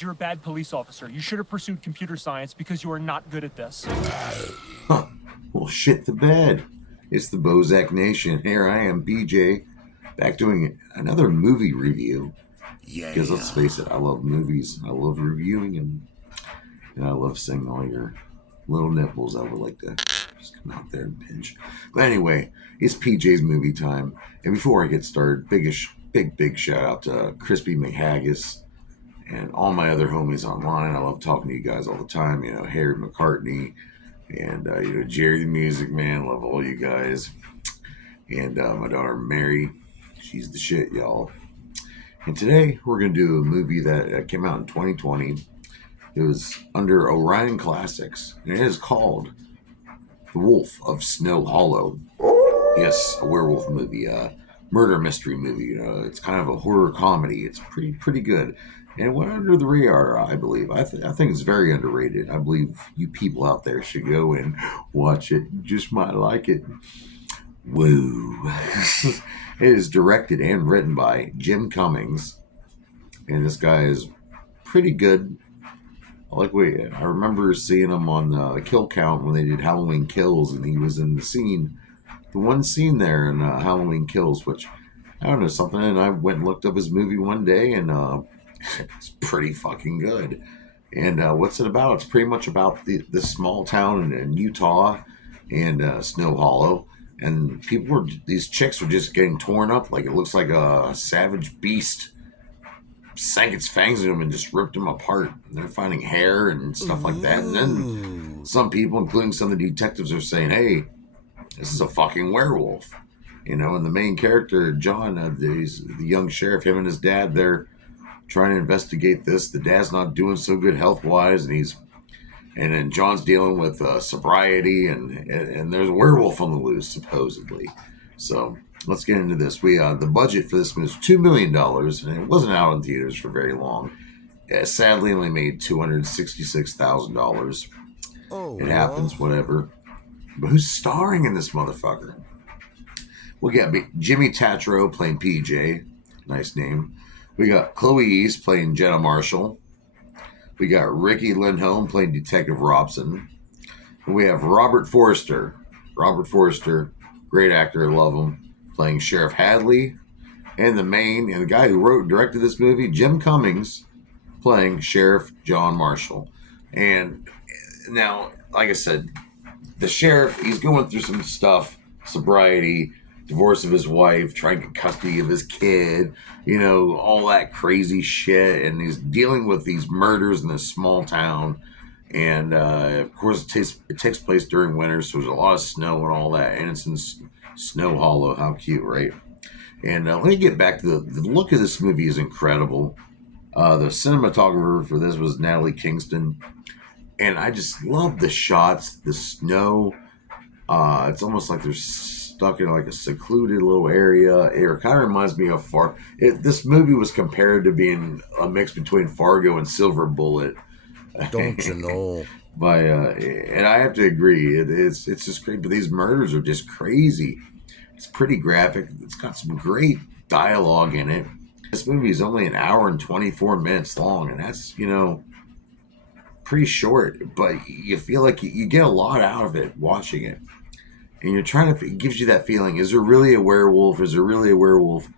You're a bad police officer. You should have pursued computer science because you are not good at this. Huh. Well, shit the bed. It's the Bozak Nation. Here I am, BJ, back doing another movie review. Yeah. Because let's face it, I love movies. I love reviewing them. And I love seeing all your little nipples. I would like to just come out there and pinch. But anyway, it's PJ's movie time. And before I get started, big shout out to Crispy McHaggis and all my other homies online. I love talking to you guys all the time. You know, Harry McCartney and, Jerry the Music Man. Love all you guys. And my daughter Mary. She's the shit, y'all. And today we're going to do a movie that came out in 2020. It was under Orion Classics. And it is called The Wolf of Snow Hollow. Yes, a werewolf movie. Murder mystery movie. It's kind of a horror comedy. It's pretty good. And it went under the radar, I believe. I think it's very underrated. I believe you people out there should go and watch it. You just might like it. Woo. It is directed and written by Jim Cummings. And this guy is pretty good. I remember seeing him on Kill Count when they did Halloween Kills, and he was in the one scene there in Halloween Kills, which, I don't know, something, and I went and looked up his movie one day, and it's pretty fucking good. And what's it about? It's pretty much about this small town in Utah and Snow Hollow. And these chicks were just getting torn up. Like, it looks like a savage beast sank its fangs in them and just ripped them apart. And they're finding hair and stuff like that. And then some people, including some of the detectives, are saying, hey, this is a fucking werewolf. And the main character, John, the young sheriff, him and his dad, they're trying to investigate this. The dad's not doing so good health-wise, and then John's dealing with sobriety, and there's a werewolf on the loose, supposedly. So let's get into this. The budget for this was $2 million, and it wasn't out in theaters for very long. Sadly, only made $266,000. It happens, whatever. But who's starring in this motherfucker? We got Jimmy Tatro playing PJ. Nice name. We got Chloe East playing Jenna Marshall. We got Ricky Lindholm playing Detective Robson. And we have Robert Forster. Robert Forster, great actor, I love him, playing Sheriff Hadley. And the guy who wrote and directed this movie, Jim Cummings, playing Sheriff John Marshall. And now, like I said, the sheriff, he's going through some stuff, sobriety, divorce of his wife, trying to get custody of his kid, all that crazy shit. And he's dealing with these murders in this small town. And, of course, it takes place during winter, so there's a lot of snow and all that. And it's in Snow Hollow. How cute, right? And let me get back to the look of this movie is incredible. The cinematographer for this was Natalie Kingston. And I just love the shots, the snow. It's almost like they're stuck in like a secluded little area. It kind of reminds me of this movie was compared to being a mix between Fargo and Silver Bullet. Don't you know? And I have to agree, it's just great. But these murders are just crazy. It's pretty graphic. It's got some great dialogue in it. This movie is only an hour and 24 minutes long, and that's pretty short. But you feel like you get a lot out of it watching it. And you're it gives you that feeling, is there really a werewolf? Is there really a werewolf?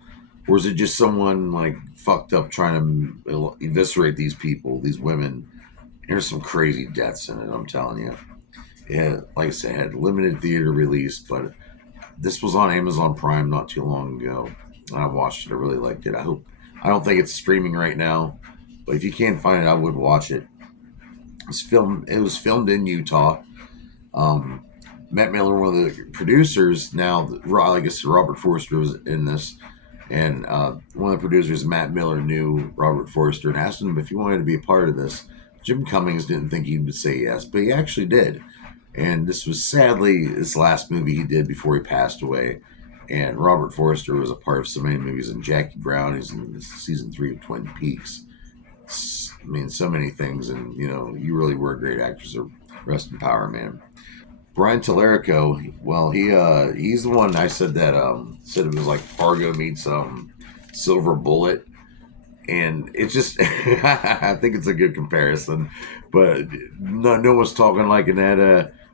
Or is it just someone like fucked up trying to eviscerate these people, these women? There's some crazy deaths in it, I'm telling you. Yeah, like I said, it had limited theater release, but this was on Amazon Prime not too long ago. I watched it, I really liked it. I don't think it's streaming right now, but if you can't find it, I would watch it. It was filmed in Utah. Matt Miller, one of the producers, now, like I said, Robert Forster was in this, and one of the producers, Matt Miller, knew Robert Forster and asked him if he wanted to be a part of this. Jim Cummings didn't think he would say yes, but he actually did. And this was sadly his last movie he did before he passed away. And Robert Forster was a part of so many movies, and Jackie Brown is in season 3 of Twin Peaks. I mean, so many things, and you really were a great actor, so rest in power, man. Brian Tallarico, well, he's the one I said that said it was like Fargo meets Silver Bullet, and it's just I think it's a good comparison, but no one's talking like in that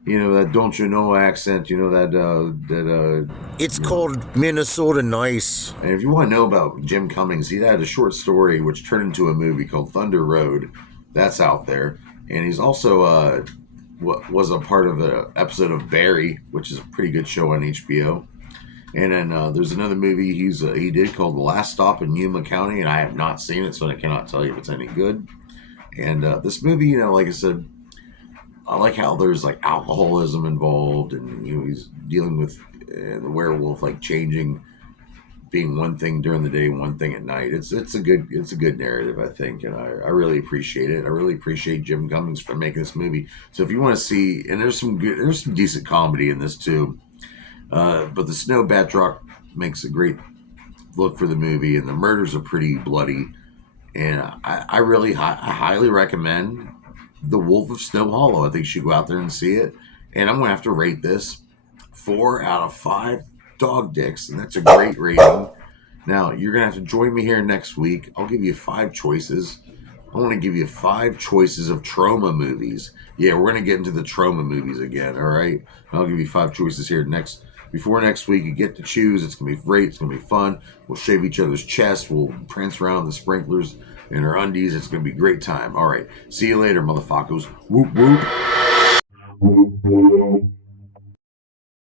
that don't you know accent, It's you know. called Minnesota Nice. And if you want to know about Jim Cummings, he had a short story which turned into a movie called Thunder Road. That's out there, and he's also was a part of an episode of Barry, which is a pretty good show on HBO. And then there's another movie he did called The Last Stop in Yuma County, and I have not seen it, so I cannot tell you if it's any good. And this movie, like I said, I like how there's like alcoholism involved, and he's dealing with the werewolf like changing, being one thing during the day, one thing at night. It's a good narrative, I think, and I really appreciate it. I really appreciate Jim Cummings for making this movie. So if you want to see, and there's some decent comedy in this too. But the snow backdrop makes a great look for the movie, and the murders are pretty bloody. And I really I highly recommend The Wolf of Snow Hollow. I think you should go out there and see it. And I'm going to have to rate this 4 out of 5 dog dicks, and that's a great rating. Now, you're going to have to join me here next week. I'll give you 5 choices. I want to give you 5 choices of trauma movies. Yeah, we're going to get into the trauma movies again, all right? I'll give you 5 choices here before next week. You get to choose. It's going to be great. It's going to be fun. We'll shave each other's chests. We'll prance around the sprinklers in our undies. It's going to be a great time. All right. See you later, motherfuckers. Whoop, whoop.